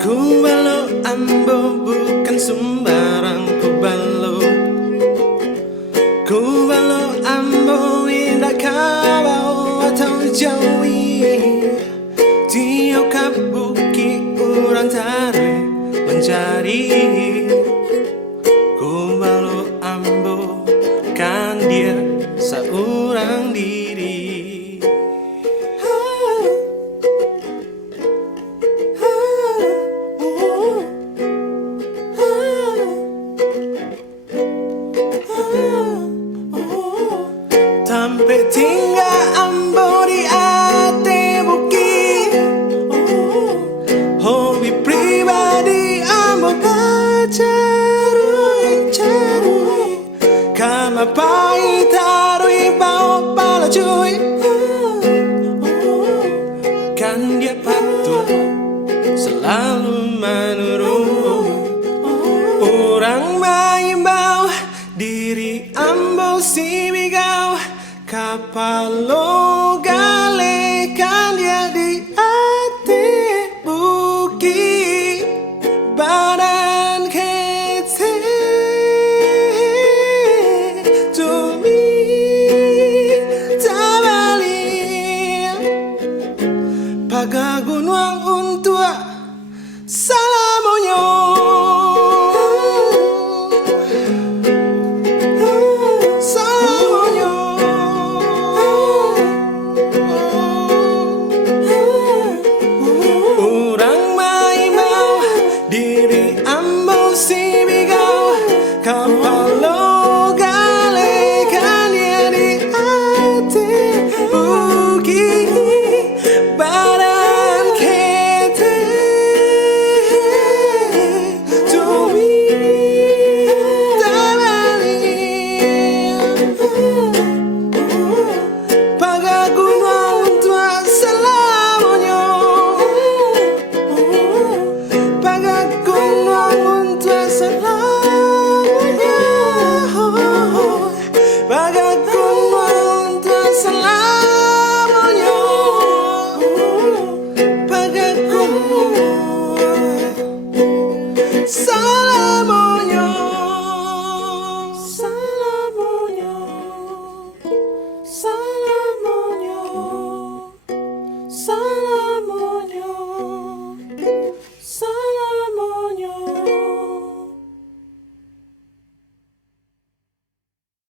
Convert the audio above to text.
Kubalo Ambo bukan sembarang kubalo. Kubalo Ambo indah kabau atau jawi. Tiap kabuki urang tarik mencari. Kubalo Ambo kan dia seorang diri. Sampai tinggal Ambo di ate bukit. Hobi pribadi Ambo carui kama pai tarui bau pala cuy. Kan dia patuh selalu menurut orang mengimbau diri Ambo si bigau. Kapalo gale kan dia di ate bukit. Badan kece tumi tabali pagagunwang untua salamonyo. Kapalo gale kan dia di ate bukit. Badan kete tumi tabali pagagunwang tua salamonyo. Pagagunwang tua salamonyo. Pagagunwang tua salamonyo.